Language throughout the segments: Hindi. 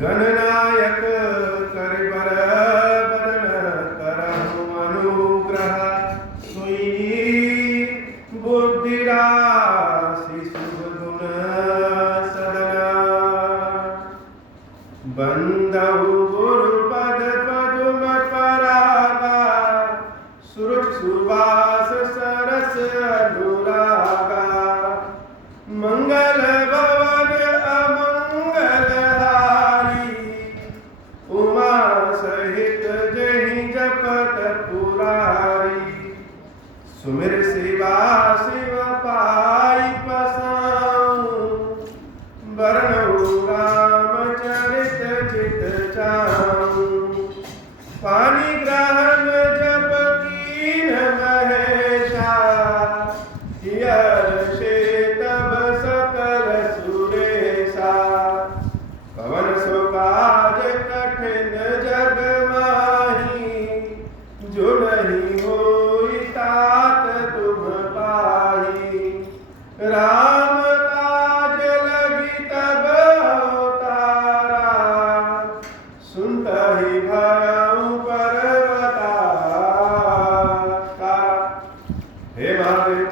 गणनायक करिबर बदन करहु अनुग्रह सुई बुद्धि राशि शुभ गुण सदना बंदहु गुरुपद पदुम परागा सुरुच सुवास सरस अनुरागा मंगल भवन अमंगल उमा सहित जहि जपत पुरारी सुमिर शिवा शिव पाई पसाऊं बरनऊ रामचरित चित चाऊं पानी ग्रहण जप कीन महेशा यर्षे तब सकल सुरेशा पवन सो काज कठिन जग माही जो नहीं होई तात तुम पाही राम काज लगी तब अवतारा सुनता ही भयऊ पर्वता हे महादेव,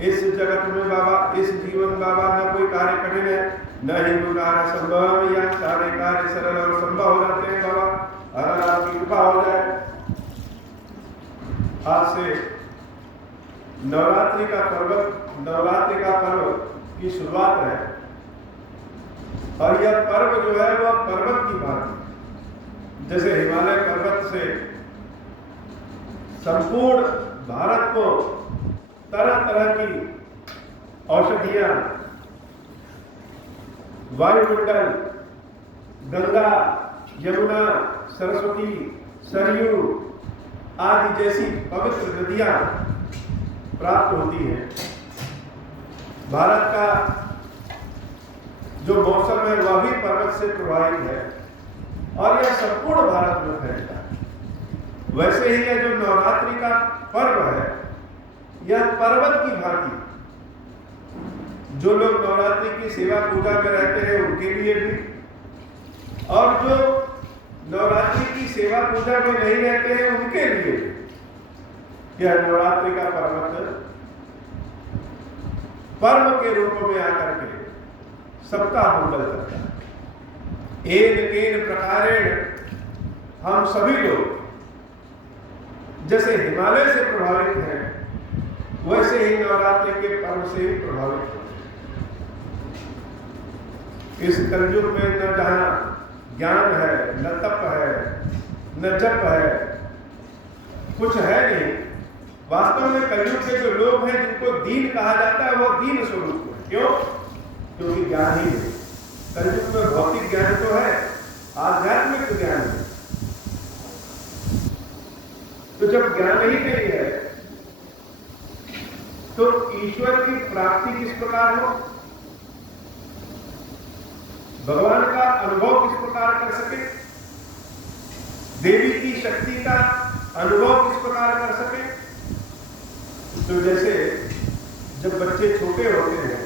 इस जगत में बाबा, इस जीवन बाबा न कोई कार्य कठिन है न ही कोई कार्य संभव, या सारे कार्य सरल और संभव हो जाते हैं बाबा। अगर आपकी कृपा हो जाए, आज से नवरात्रि का पर्व की शुरुआत है और यह पर्व जो है वह पर्वत की भांति, जैसे हिमालय पर्वत से संपूर्ण भारत को तरह तरह की औषधियां, वायुमंडल, गंगा, यमुना, सरस्वती, सरयू आदि जैसी पवित्र नदियां प्राप्त होती हैं। भारत का जो मौसम है वह भी पर्वत से प्रभावित है और यह संपूर्ण भारत में फैलता है। वैसे ही यह जो नवरात्रि का पर्व है, यह पर्वत की भांति जो लोग नवरात्रि की सेवा पूजा में रहते हैं उनके लिए भी, और जो नवरात्रि की सेवा पूजा में नहीं रहते हैं उनके लिए यह नवरात्रि का पर्व के रूप में आकर के सबका मंगल करता है। एन केन प्रकारेण हम सभी लोग जैसे हिमालय से प्रभावित हैं, वैसे ही नवरात्रि के पर्व से ही प्रभावित होते हैं। इस कलयुग में न जहां ज्ञान है, न तप है, न जप है, कुछ है नहीं। वास्तव में कलयुग के जो लोग हैं जिनको दीन कहा जाता है वह दीन स्वरूप है। क्यों? क्योंकि ज्ञान ही है। कलयुग में भौतिक ज्ञान तो है, आध्यात्मिक ज्ञान है। तो जब ज्ञान ही नहीं है तो ईश्वर की प्राप्ति किस प्रकार हो, भगवान का अनुभव किस प्रकार कर सके, देवी की शक्ति का अनुभव किस प्रकार कर सके। तो जैसे जब बच्चे छोटे होते हैं,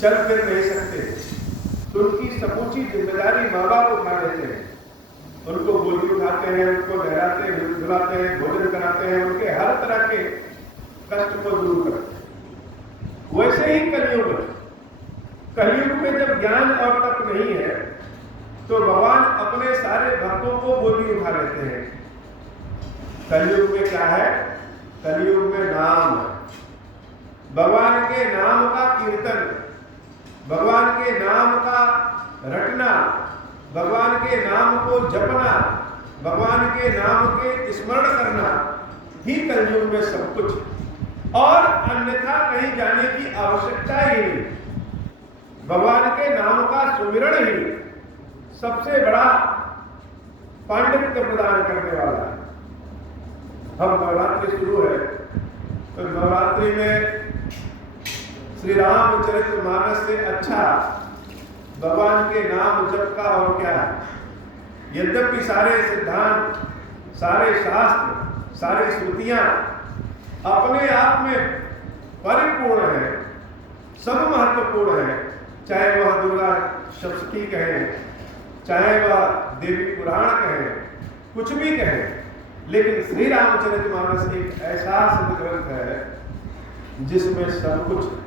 चल फिर नहीं सकते, तो उनकी समूची जिम्मेदारी माँ बाप उठा लेते हैं। उनको गोदी उठाते हैं, उनको नहलाते हैं, धुलाते हैं, भोजन कराते हैं, उनके हर तरह के कष्ट को दूर करते हैं। वैसे ही कलयुग में जब ज्ञान और तप नहीं है तो भगवान अपने सारे भक्तों को गोदी उठा लेते हैं। कलयुग में क्या है? कलयुग में नाम है। भगवान के नाम का कीर्तन, भगवान के नाम का रटना, भगवान के नाम को जपना, भगवान के नाम के स्मरण करना ही कलयुग में सब कुछ, और अन्यथा कहीं जाने की आवश्यकता ही नहीं। भगवान के नाम का सुमिरण ही सबसे बड़ा पांडित्य प्रदान करने वाला है। हम नवरात्रि शुरू है तो नवरात्रि में श्री रामचरितमानस से अच्छा भगवान के नाम जप का और क्या है। यद्यपि सारे सिद्धांत, सारे शास्त्र, सारी श्रुतियां अपने आप में परिपूर्ण है, सब महत्वपूर्ण है, चाहे वह दुर्गा सप्तशती कहें, चाहे वह देवी पुराण कहें, कुछ भी कहें, लेकिन श्री रामचरितमानस एक ऐसा सदग्रंथ है जिसमें सब कुछ है।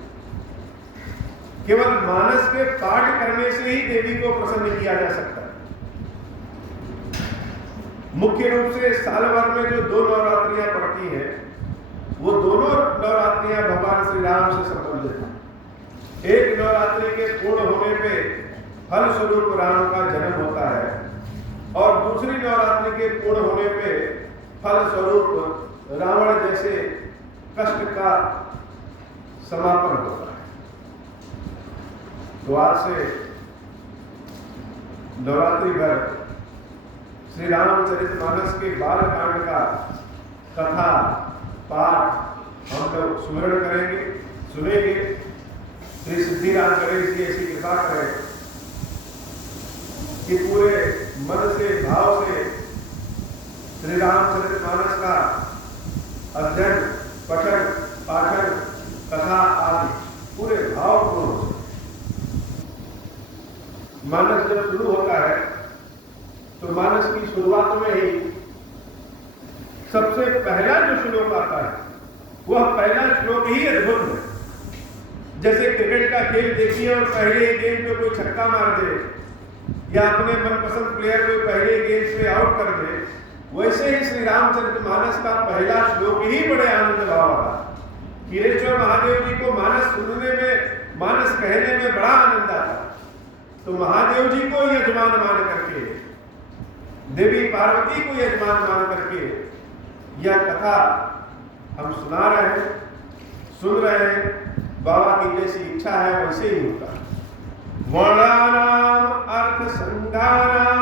केवल मानस के पाठ करने से ही देवी को प्रसन्न किया जा सकता है। मुख्य रूप से साल भर में जो 2 नवरात्रियां पड़ती हैं, वो दोनों नवरात्रियां भगवान श्री राम से संबंधित हैं। एक नवरात्रि के पूर्ण होने पे फल स्वरूप राम का जन्म होता है, और दूसरी नवरात्रि के पूर्ण होने पे फल स्वरूप रावण जैसे कष्ट का समापन होता है। तो आज से नवरात्रि भर श्री रामचरितमानस के बालकांड का कथा पाठ हम लोग स्मरण करेंगे, सुनेंगे। श्री सिद्धिराम गणेश जी ऐसी कृपा करें कि पूरे मन से, भाव से श्री रामचरितमानस का अध्ययन, पठन, पाठन, कथा आदि पूरे भावपूर्ण हो। मानस जब शुरू होता है तो मानस की शुरुआत में ही सबसे पहला जो श्लोक आता है, वह पहला श्लोक ही अद्भुत है। जैसे क्रिकेट का खेल देखिए और पहले गेंद पे कोई छक्का मार दे, या अपने मनपसंद प्लेयर को पहले गेंद से आउट कर दे, वैसे ही श्री रामचरितमानस का पहला श्लोक ही बड़े आनंद भाव आता। कीरेश्वर महादेव जी को मानस सुनने में, मानस कहने में बड़ा आनंद आता। तो महादेव जी को यजमान मान करके, देवी पार्वती को यजमान मान करके यह कथा हम सुना रहे हैं, सुन रहे हैं। बाबा की जैसी इच्छा है वैसे ही होता है। वर्णानाम अर्थ संज्ञानाम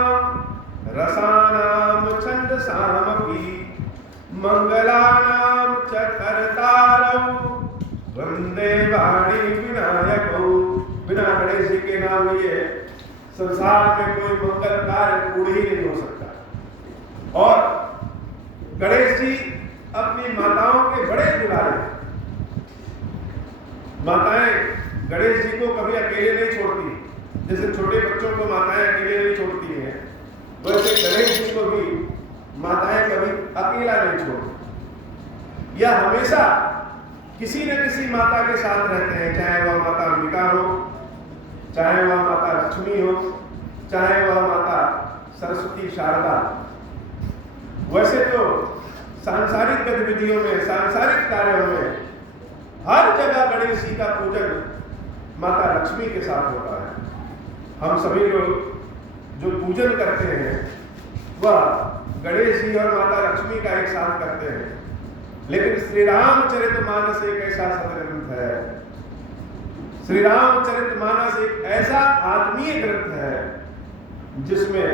रसानाम छंदसामपि मंगलानाम च कर्तारौ वंदे वाणी विनायकौ। बिना गणेश जी के नाम लिए संसार में कोई मंगल कार्य पूर्ण ही नहीं हो सकता। और गणेश जी अपनी माताओं के बड़े दुलारे। माताएं गणेश जी को कभी अकेले नहीं छोड़ती। जैसे छोटे बच्चों को माताएं अकेले नहीं छोड़ती हैं, वैसे गणेश जी को भी माताएं कभी अकेला नहीं छोड़ती। यह हमेशा किसी न किसी माता के साथ रहते हैं, चाहे वह माता अंबिका हो, चाहे वह माता लक्ष्मी हो, चाहे वह माता सरस्वती शारदा। वैसे तो सांसारिक गतिविधियों में, सांसारिक कार्यों में हर जगह गणेश जी का पूजन माता लक्ष्मी के साथ होता है। हम सभी लोग जो पूजन करते हैं वह गणेश जी और माता लक्ष्मी का एक साथ करते हैं। लेकिन श्री रामचरितमानस एक ऐसा सदग्रंथ है, श्री रामचरितमानस एक ऐसा आत्मीय ग्रंथ है जिसमें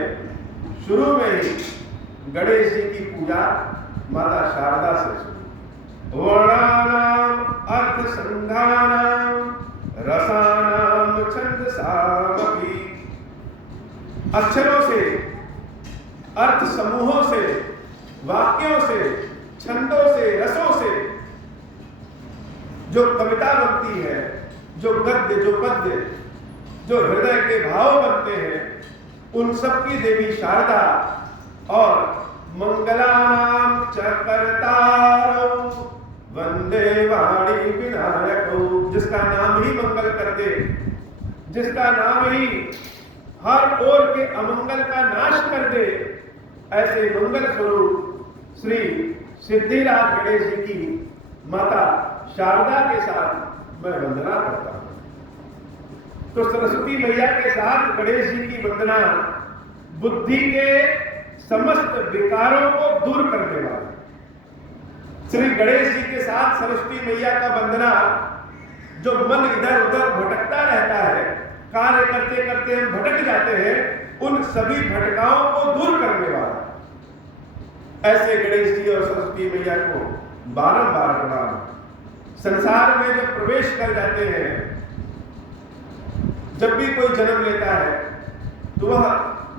शुरू में ही गणेश जी की पूजा माता शारदा से शुरू। वर्णानाम अर्थ संज्ञानाम रसानाम छंदसामपि। अक्षरों से, अर्थ समूहों से, वाक्यों से, छंदों से, रसों से जो कविता बनती है, जो गद्य, जो पद्य, जो हृदय के भाव बनते हैं, उन सब की देवी शारदा। और मंगलानाम च कर्तारौ वंदे वाणी विनायकौ। जिसका नाम ही मंगल कर दे, जिसका नाम ही हर ओर के अमंगल का नाश कर दे, ऐसे मंगल स्वरूप श्री सिद्धिराज गणेश जी की माता शारदा के साथ मैं वंदना करता हूं। तो सरस्वती मैया के साथ गणेश जी की वंदना बुद्धि के समस्त विकारों को दूर करने वाला। श्री गणेश जी के साथ सरस्वती मैया का वंदना, जो मन इधर उधर भटकता रहता है, कार्य करते करते हम भटक जाते हैं, उन सभी भटकाओं को दूर करने वाला। ऐसे गणेश जी और सरस्वती मैया को बारंबार प्रणाम। संसार में जब प्रवेश कर जाते हैं, जब भी कोई जन्म लेता है तो वह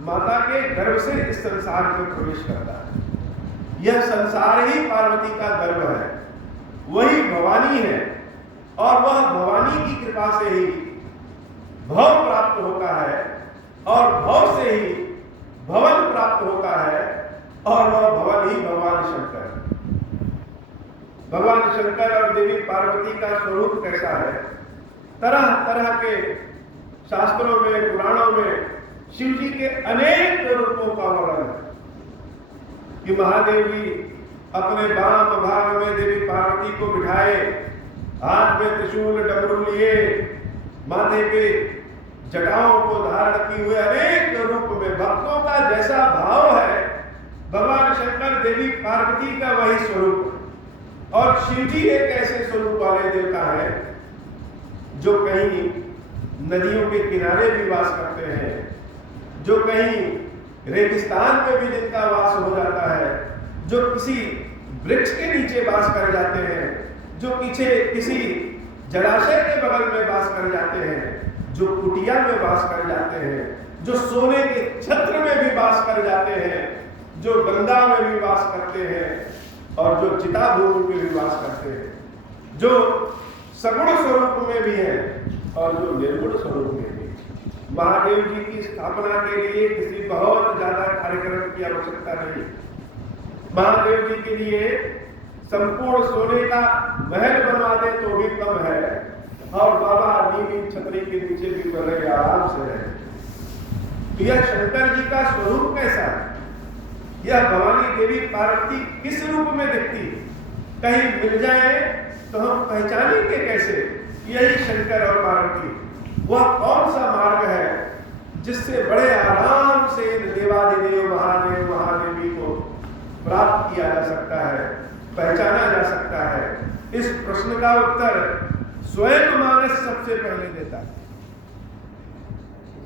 माता के गर्भ से इस संसार में प्रवेश करता है। यह संसार ही पार्वती का गर्भ है, वही भवानी है, और वह भवानी की कृपा से ही भव प्राप्त होता है। और भव से ही भवन प्राप्त होता है, और वह भवन ही भगवान शंकर। भगवान शंकर और देवी पार्वती का स्वरूप कैसा है? तरह तरह के शास्त्रों में, पुराणों में शिव जी के अनेक रूपों का वर्णन है कि महादेव जी अपने वाम भाग में देवी पार्वती को बिठाए, हाथ में त्रिशूल डमरू लिए, माथे पे जटाओं को धारण किए हुए अनेक रूप में भक्तों का जैसा भाव है, भगवान शंकर देवी पार्वती का वही स्वरूप। और शिव जी एक ऐसे स्वरूप वाले देवता है जो कहीं नदियों के किनारे भी वास करते हैं, जो कहीं रेगिस्तान में भी जिनका वास हो जाता है, जो किसी वृक्ष के नीचे वास कर जाते हैं, जो पीछे किसी जलाशय के बगल में वास कर जाते हैं, जो कुटिया में वास कर जाते हैं, जो सोने के छत्र में भी वास कर जाते हैं, जो गंगा में भी वास करते हैं और जो चिता भूमि में भी वास करते हैं, जो सगुण स्वरूप में भी है और जो निर्गुण स्वरूप में भी। महादेव जी की स्थापना के लिए किसी बहुत ज्यादा कार्यक्रम की आवश्यकता नहीं। महादेव जी के लिए संपूर्ण सोने का महल बनवा दे तो भी कम है, और बाबा नीली छतरी के नीचे भी बड़े आराम से रहे। तो यह शंकर जी का स्वरूप कैसा है? यह भवानी देवी पार्वती किस रूप में दिखती है? कहीं मिल जाए तो हम पहचानेंगे कैसे? यही शंकर और पार्वती। वह कौन सा मार्ग है जिससे बड़े आराम से देवादिदेव महादेव महादेवी को प्राप्त किया जा सकता है, पहचाना जा सकता है? इस प्रश्न का उत्तर स्वयं मानस सबसे पहले देता है।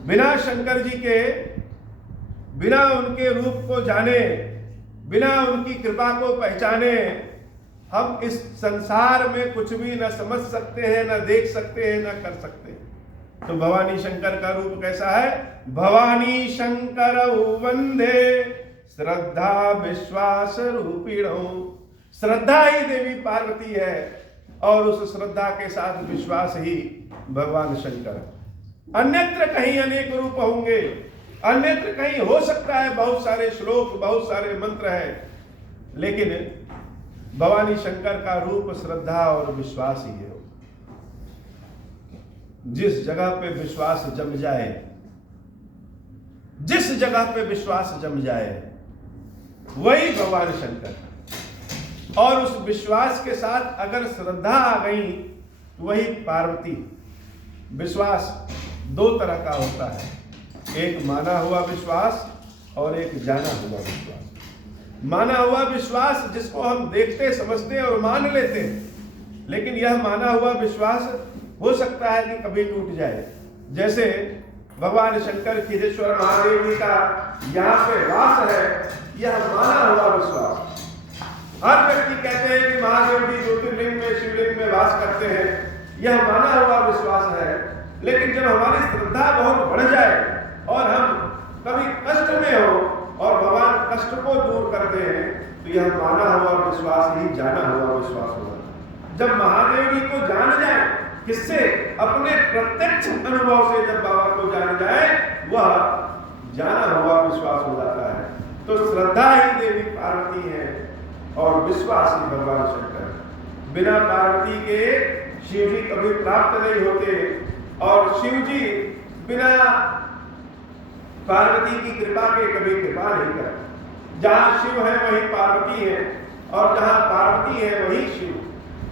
बिना शंकर जी के, बिना उनके रूप को जाने, बिना उनकी कृपा को पहचाने हम इस संसार में कुछ भी न समझ सकते हैं, न देख सकते हैं, न कर सकते हैं। तो भवानी शंकर का रूप कैसा है? भवानी शंकर वंदे श्रद्धा विश्वास रूपिणो। श्रद्धा ही देवी पार्वती है और उस श्रद्धा के साथ विश्वास ही भगवान शंकर। अन्यत्र कहीं अनेक रूप होंगे, अन्यत्र कहीं हो सकता है बहुत सारे श्लोक, बहुत सारे मंत्र हैं, लेकिन भवानी शंकर का रूप श्रद्धा और विश्वास ही है। जिस जगह पे विश्वास जम जाए, जिस जगह पे विश्वास जम जाए वही भगवान शंकर। और उस विश्वास के साथ अगर श्रद्धा आ गई तो वही पार्वती। विश्वास दो तरह का होता है, एक माना हुआ विश्वास और एक जाना हुआ विश्वास। माना हुआ विश्वास जिसको हम देखते समझते और मान लेते हैं, लेकिन यह माना हुआ विश्वास हो सकता है कि कभी टूट जाए। जैसे भगवान शंकर खीरेश्वर महादेव जी का यहाँ पे वास है, यह माना हुआ विश्वास। हर व्यक्ति कहते हैं कि महादेव जी ज्योतिर्लिंग में, शिवलिंग में वास करते हैं, यह माना हुआ विश्वास है। लेकिन जब हमारी श्रद्धा बहुत बढ़ जाए और हम कभी कष्ट में हो और भगवान कष्ट को दूर करते हैं, तो यह माना हुआ विश्वास ही जाना हुआ विश्वास होगा। जब महादेव जी को जान जाए, किससे? अपने प्रत्यक्ष अनुभव से जब बाबा को जान जाए, वह जाना हुआ विश्वास हो जाता है। तो श्रद्धा ही देवी पार्वती है और विश्वास ही भगवान शंकर। बिना पार्वती के शिव जी कभी प्राप्त नहीं होते, और शिव जी बिना पार्वती की कृपा के कभी कृपा नहीं करते। जहां शिव है वहीं पार्वती है, और जहां पार्वती है वहीं शिव।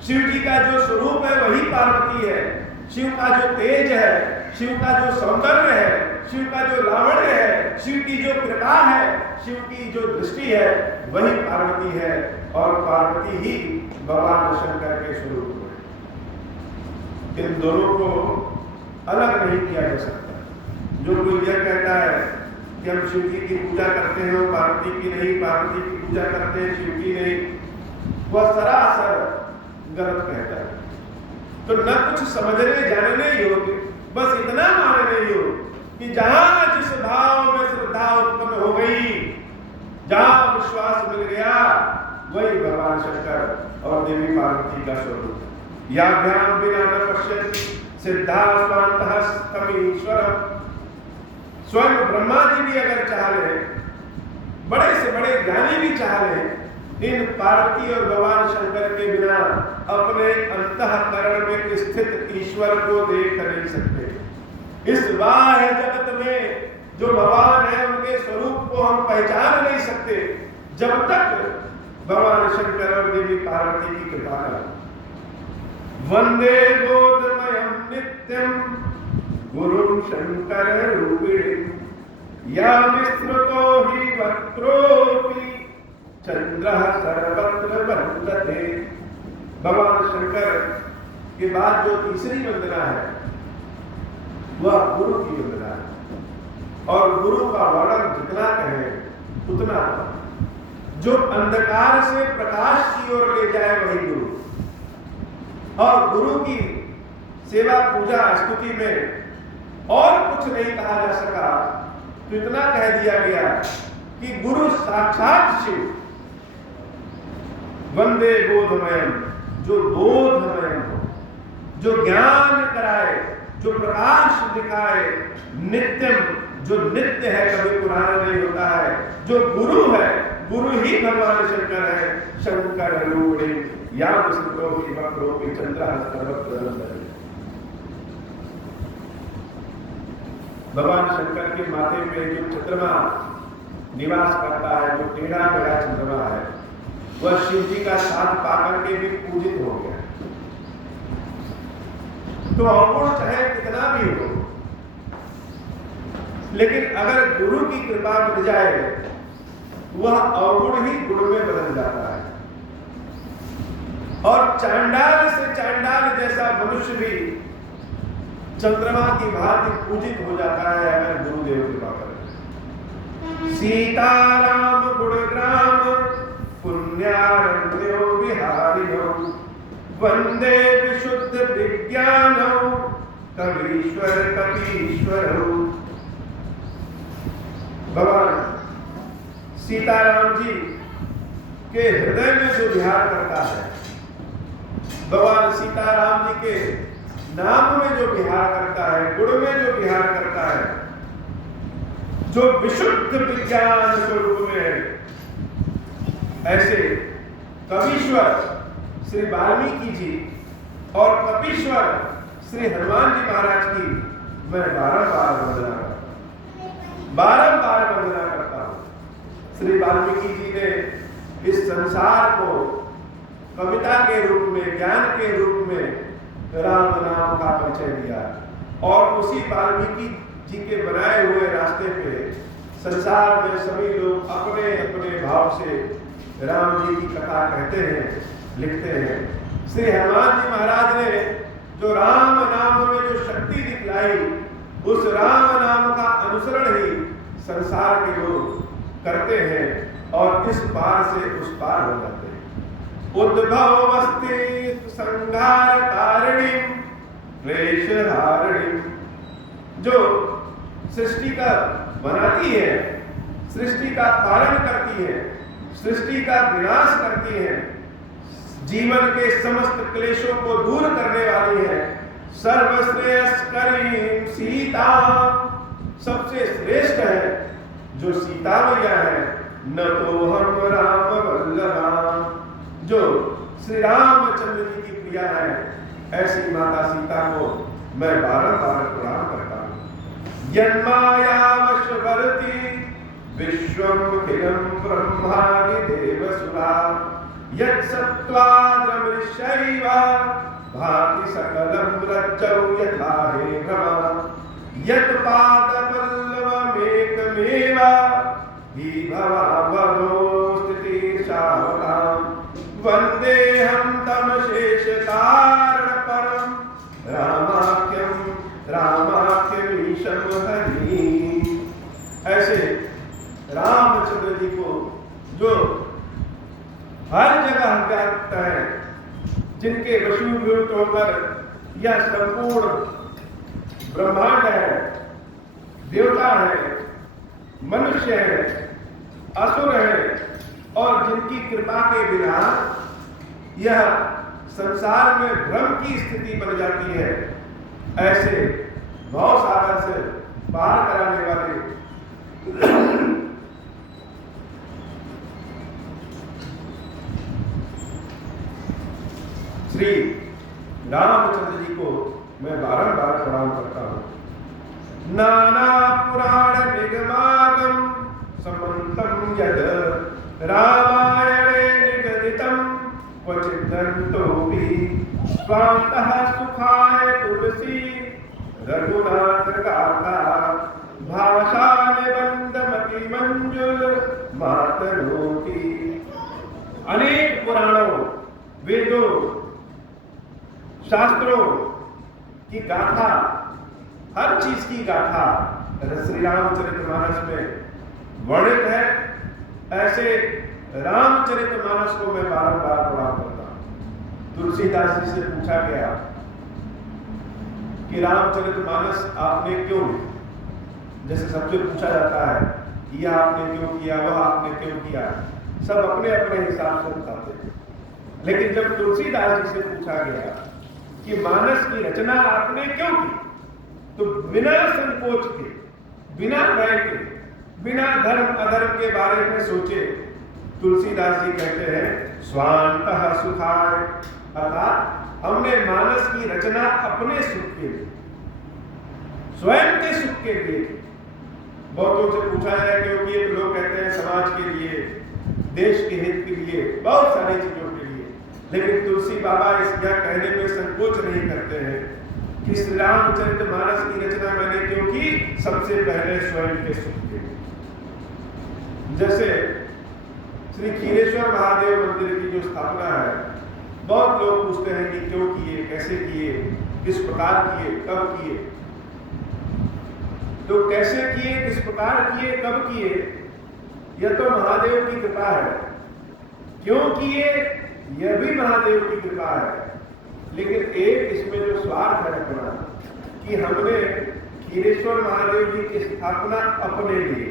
शिव जी का जो स्वरूप है वही पार्वती है। शिव का जो तेज है, शिव का जो सौंदर्य है, शिव का जो लावण्य है, शिव की जो कृपा है, शिव की जो दृष्टि है, वही पार्वती है। और पार्वती ही भगवान शंकर के स्वरूप है। इन दोनों को अलग नहीं किया जा सकता। जो कोई यह कहता है कि हम शिव जी की पूजा करते हैं, पार्वती की नहीं, पार्वती की पूजा करते हैं, शिव की नहीं, वह सरासर गलत कहता है। तो न कुछ समझने जानने योग्य, बस इतना मानने योग्य कि जहां जिस भाव में श्रद्धा उत्पन्न हो गई, जहां विश्वास मिल गया, वही भगवान शंकर और देवी पार्वती का स्वरूप है। याभ्याम बिना न पश्यति सिद्धा स्वांतः तमीश्वर। स्वयं ब्रह्मा जी भी अगर चाह ले, बड़े से बड़े ज्ञानी भी चाह ले, इन पार्वती और भगवान शंकर के बिना अपने अंतःकरण में स्थित ईश्वर को देख नहीं सकते। इस बाह्य जगत में जो भगवान है उनके स्वरूप को हम पहचान नहीं सकते जब तक भगवान शंकर और देवी पार्वती की कृपा करें। वंदे बोधमयं नित्यं गुरुं शंकर रूपिणी यां स्मृतो हि वक्त्रोऽपि चंद्रः सर्वत्र वन्दते। भगवान शंकर के बाद जो तीसरी वंदना है वह गुरु की वंदना है, और गुरु का वर्णन जितना कहें उतना। जो अंधकार से प्रकाश की ओर ले जाए वही गुरु, और गुरु की सेवा पूजा स्तुति में और कुछ नहीं कहा जा सका तो इतना कह दिया गया कि गुरु साक्षात शिव। वंदे बोधमयम, जो बोधमयम हो, जो ज्ञान कराए, जो प्रकाश दिखाए, नित्यम, जो नित्य है, कभी पुराना नहीं होता है, जो गुरु है, गुरु ही भगवान शंकर है। शंकर रूपिणी यां स्मृतो हि वक्त्रोऽपि चंद्रः सर्वत्र वन्दते। भगवान शंकर के माथे पे जो चंद्रमा निवास करता है, जो टेढ़ा मेढ़ा चंद्रमा है, वह शिव जी का साथ पाकर के भी पूजित हो गया। तो अवगुण चाहे कितना भी हो, लेकिन अगर गुरु की कृपा मिल जाए वह अवगुण ही गुण में बदल जाता है। और चांडाल से चांडाल जैसा मनुष्य भी चंद्रमा की भांति पूजित हो जाता है अगर गुरुदेव कृपा करें। सीताराम गुणग्राम पुण्यारण्यो विहारिणो वंदे विशुद्ध विज्ञानो कवीश्वर कपीश्वरो। भगवान सीताराम जी के हृदय में जो विहार करता है, भगवान सीताराम जी के नाम में जो विहार करता है, गुण में जो विहार करता है, जो विशुद्ध विज्ञान स्वरूप में है, ऐसे कवीश्वर श्री वाल्मीकि जी और कपीश्वर श्री हनुमान जी महाराज की मैं बारंबार वंदना करता हूं। श्री वाल्मीकि जी ने इस संसार को कविता के रूप में, ज्ञान के रूप में राम नाम का परिचय दिया, और उसी वाल्मीकि जी के बनाए हुए रास्ते पे संसार में सभी लोग अपने अपने भाव से राम जी की कथा कहते हैं, लिखते हैं। श्री हनुमान जी महाराज ने जो राम नाम में जो शक्ति दिखलाई, उस राम नाम का अनुसरण ही संसार के लोग करते हैं और इस पार से उस पार हो जाते हैं। उद्भव वस्ति संहार तारिणी क्लेश हारिणी, जो सृष्टि का बनाती है, सृष्टि का पालन करती है, सृष्टि का विनाश करती है, जीवन के समस्त क्लेशों को दूर करने वाली है, सर्वश्रेयस्करी सीता, सबसे श्रेष्ठ है जो सीता मैया है। न तो हम राम वल्लभा, जो श्री रामचंद्र जी की प्रिया है, ऐसी माता सीता को मैं बारंबार प्रणाम करता हूँ। यन्मायावशवर्ती विश्वमखिलं ब्रह्मादि देवसुरा यत्सत्त्वाद्रमृषैव भाति सकलं रज्जौ यथा हे भ्रमा यत्पादपल्लवमेकमेव हि भवावधो स्थितिर्षावताम् वन्देऽहं तं शेषकारणपरं रामाख्यमीशं हरि। ऐसे रामचंद्र जी को जो हर जगह व्याप्त है, जिनके वशीभूत होकर यह संपूर्ण ब्रह्मांड है, देवता है, मनुष्य है, असुर है, और जिनकी कृपा के बिना यह संसार में भ्रम की स्थिति बन जाती है, ऐसे भव सागर से पार कराने वाले श्री रामचंद्र जी को मैं बारंबार प्रणाम करता हूं। नाना पुराण निगमागम समंतम यद रामायणे निगदितम क्वचिदन्तोऽपि स्वान्तः सुखाय तुलसी रघुनाथ गाथा भाषा निबंधमति मंजुल मातरोति। अनेक पुराणों, वेदों, शास्त्रों की गाथा, हर चीज की गाथा श्री रामचरितमानस में वर्णित है। ऐसे रामचरितमानस को मैं बारंबार प्रणाम करता हूं। तुलसीदास जी से पूछा गया कि रामचरितमानस आपने क्यों लिखा? जैसे सबसे पूछा जाता है यह आपने क्यों किया, वह आपने क्यों किया, सब अपने अपने हिसाब से बताते हैं। लेकिन जब तुलसीदास जी से पूछा गया कि मानस की रचना आपने क्यों की, तो बिना संकोच के, बिना भय के, बिना धर्म अधर्म के बारे में सोचे तुलसीदास जी कहते हैं स्वान्तः सुखाय, अर्थात हमने मानस की रचना अपने सुख के लिए, स्वयं के सुख के लिए। बहुतों से पूछा है क्योंकि ये लोग कहते हैं समाज के लिए, देश के हित के लिए, बहुत सारी चीजों के लिए, लेकिन तुलसी बाबा इस यह कहने में संकोच नहीं करते हैं कि श्री रामचरितमानस की रचना मैंने क्यों की, सबसे पहले स्वयं के सुख के लिए। जैसे श्री खीरेश्वर महादेव मंदिर की जो स्थापना है, बहुत लोग पूछते हैं कि क्यों किए, कैसे किए, किस प्रकार किए, कब किए। तो कैसे किए, किस प्रकार किए, कब किए, यह तो महादेव की कृपा है। क्यों किए, यह भी महादेव की कृपा है। लेकिन एक इसमें जो स्वार्थ है अपना, कि हमने खीरेश्वर महादेव जी की स्थापना अपने लिए,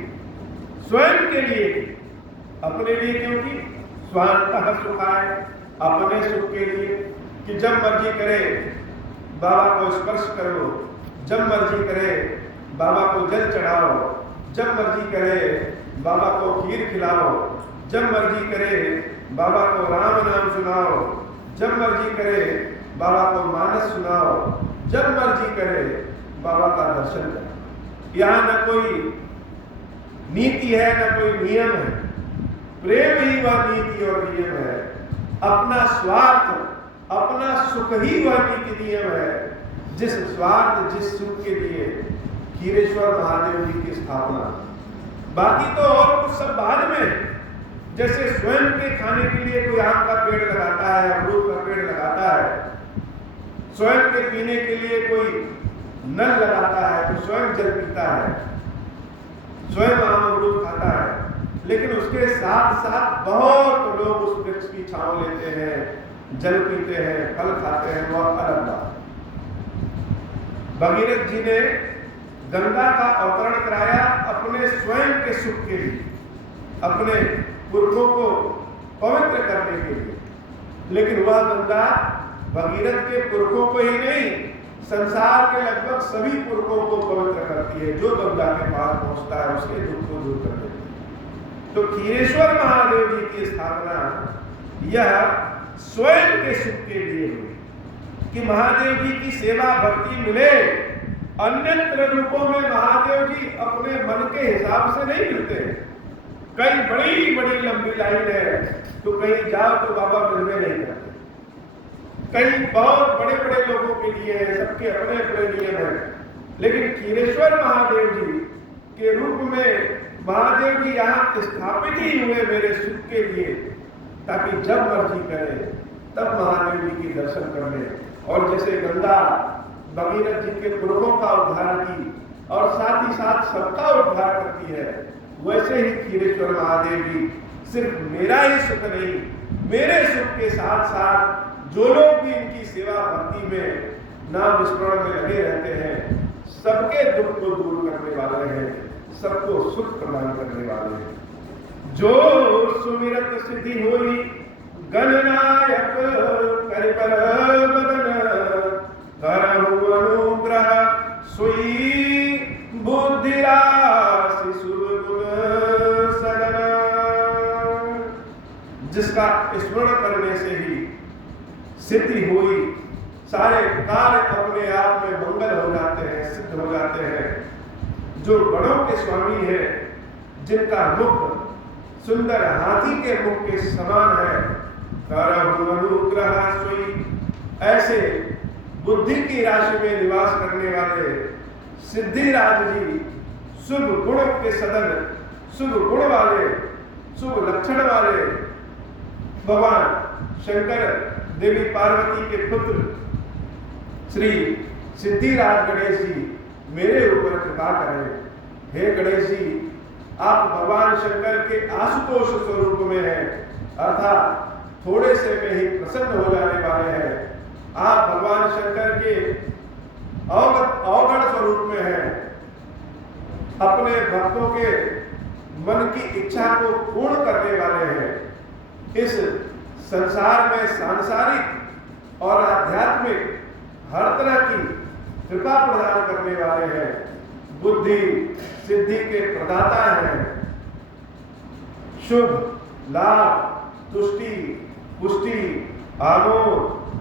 स्वयं के लिए, अपने लिए क्योंकि स्वान्तः सुखाय, अपने सुख के लिए, कि जब मर्जी करे बाबा को स्पर्श करो, जब मर्जी करे बाबा को जल चढ़ाओ, जब मर्जी करे बाबा को खीर खिलाओ, जब मर्जी करे बाबा को राम नाम सुनाओ, जब मर्जी करे बाबा को मानस सुनाओ, जब मर्जी करे बाबा का दर्शन करो। यहाँ न कोई नीति है, न कोई नियम है, प्रेम ही वह नीति और नियम है। अपना स्वार्थ, अपना सुख ही वह नीति नियम है। जिस स्वार्थ, जिस सुख के लिए खीरेश्वर महादेव जी की स्थापना, बाकी तो और कुछ सब बाद में। जैसे स्वयं के खाने के लिए कोई आम का पेड़ लगाता है, अमरूद का पेड़ लगाता है, स्वयं के पीने के लिए कोई नल लगाता है, तो स्वयं जल पीता है, स्वयं आम अमरूद खाता है। लेकिन उसके साथ साथ बहुत लोग उस वृक्ष की छांव लेते हैं, जल पीते हैं, फल खाते हैं, वह अलग बात। भगीरथ जी ने गंगा का अवतरण कराया अपने स्वयं के सुख के लिए, अपने पुरखों को पवित्र करने के लिए। लेकिन वह गंगा भगीरथ के पुरखों को ही नहीं, संसार के लगभग सभी पुरखों को पवित्र करती है। जो गंगा के पास पहुंचता है उसके दुख को दूर कर देती है। तो खीरेश्वर महादेव जी की स्थापना यह स्वयं के सुख के लिए हुई कि महादेव जी की सेवा भक्ति मिले। अन्यत्र रूपों में महादेव जी अपने मन के हिसाब से नहीं मिलते। कई बड़ी बड़ी लंबी लाइन है, तो कहीं जाओ तो बाबा मिलने नहीं करते। कई बहुत बड़े बड़े लोगों के लिए है, सबके अपने अपने नियम है। लेकिन खीरेश्वर महादेव जी के रूप में महादेव जी यहाँ स्थापित ही हुए मेरे सुख के लिए, ताकि जब मर्जी करे तब महादेव जी की दर्शन कर ले। और जैसे गंगा भगीरथ जी के पुरखों का उद्धार की और साथ ही साथ सबका उद्धार करती है, वैसे ही खीरेश्वर महादेव जी सिर्फ मेरा ही सुख नहीं, मेरे सुख के साथ साथ जो लोग भी इनकी सेवा भक्ति में, नाम स्मरण में लगे रहते हैं, सबके दुख को दूर करने वाले हैं, सबको सुख प्रदान करने वाले हैं। जो सुमिरत सिद्धि हुई गणनायक कर बदन, करहु अनुग्रह सोई बुध जिसका स्मरण करने से ही सिद्धि हुई, सारे कार्य अपने आप में मंगल हो जाते हैं, सिद्ध हो जाते हैं। जो गणों के स्वामी है, जिनका मुख सुंदर हाथी के मुख के समान है, करहु अनुग्रह सोई, ऐसे बुद्धि की राशि में निवास करने वाले सिद्धिराज जी शुभ गुण के सदन, शुभ गुण वाले, शुभ लक्षण वाले भगवान शंकर देवी पार्वती के पुत्र श्री सिद्धिराज गणेश जी मेरे ऊपर कृपा करें। हे गणेश जी, आप भगवान शंकर के आशुतोष स्वरूप में हैं, अर्थात थोड़े से में ही प्रसन्न हो जाने वाले हैं। आप भगवान शंकर के अवगण स्वरूप में हैं, अपने भक्तों के मन की इच्छा को पूर्ण करने वाले हैं। इस संसार में सांसारिक और आध्यात्मिक हर तरह की कृपा प्रदान करने वाले हैं, बुद्धि सिद्धि के प्रदाता हैं। शुभ लाभ, तुष्टि, पुष्टि, आमोद,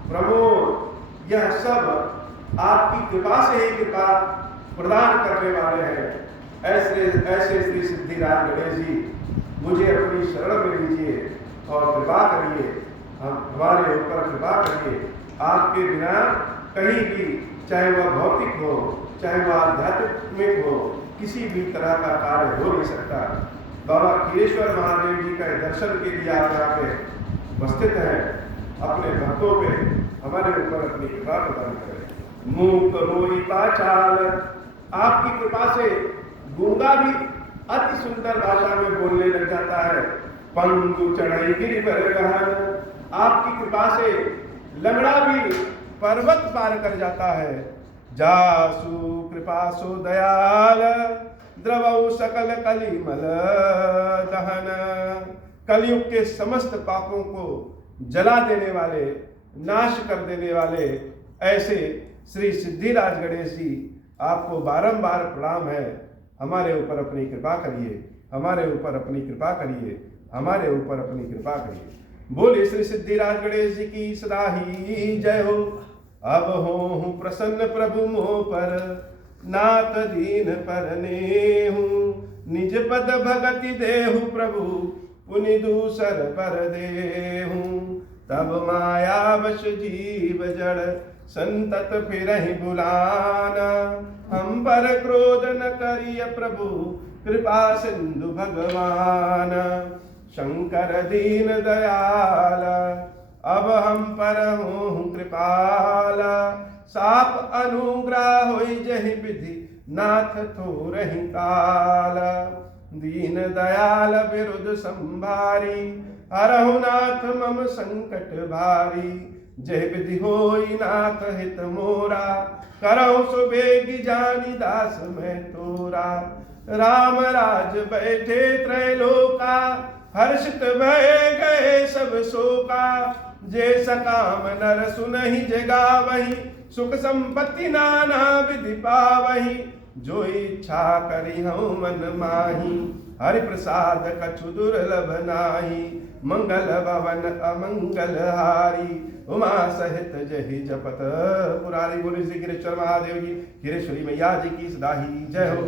प्रमोद, यह सब आपकी कृपा से ही कृपा प्रदान करने वाले हैं। ऐसे श्री सिद्धिराज गणेश जी, मुझे अपनी शरण में लीजिए और कृपा करिए, हमारे ऊपर कृपा करिए। आपके बिना कहीं भी, चाहे वह भौतिक हो, चाहे वह आध्यात्मिक हो, किसी भी तरह का कार्य हो नहीं सकता। बाबा खीरेश्वर महादेव जी का दर्शन के लिए आप यहाँ पे उपस्थित हैं। अपने भक्तों पे हमारे ऊपर अपनी कृपा प्रदान करें। मूक रोई पाचाल, आपकी कृपा से गूंगा भी अति सुंदर भाषा में बोलने लग जाता है। पंगु चढ़ाई गिरि पर गहन, आपकी कृपा से लंगड़ा भी पर्वत पार कर जाता है। जासु कृपा सो दयाल, द्रवौ सकल कलिमल दहन, कलयुग के समस्त पापों को जला देने वाले, नाश कर देने वाले ऐसे श्री सिद्धिराज गणेश जी, आपको बारंबार प्रणाम है। हमारे ऊपर अपनी कृपा करिए, हमारे ऊपर अपनी कृपा करिए, हमारे ऊपर अपनी कृपा करिए। बोले श्री सिद्धिराज गणेश जी की सदा ही जय हो। अब हो प्रसन्न प्रभु मोह पर, नाथ दीन पर नेहु, निज पद भगति देहु प्रभु, पुनि दूसर पर देहु। तब माया वश जीव जड़, संतत फिरहि बुलाना, हम पर क्रोध न करिय प्रभु, कृपा सिंधु भगवान। शंकर दीन दयाल, अब हम पर हों कृपाला, साप अनुग्रह होई जहि विधि, नाथ थोरहि काल। दीन दयाल विरुद्ध संभारी, हरहु नाथ मम संकट भारी। जय विधि होई नाथ हित मोरा, करहु सुबेगी जानी दास मैं तोरा। राम राज बैठे त्रैलोका, हर्षित भय गए सब शोका। जे सकाम नर सुनहि जगावहि, सुख संपत्ति नाना विधि पावहि। जो इच्छा करी हूँ मन माही, हरि प्रसाद कछु दुर्लभ नाही। मंगल भवन अमंगल हारी, उमा सहित जहि जपत पुरारी। बोले श्री गिरीश्वर महादेव जी, गिरीश्वरी मैया जी की सदा ही जय हो।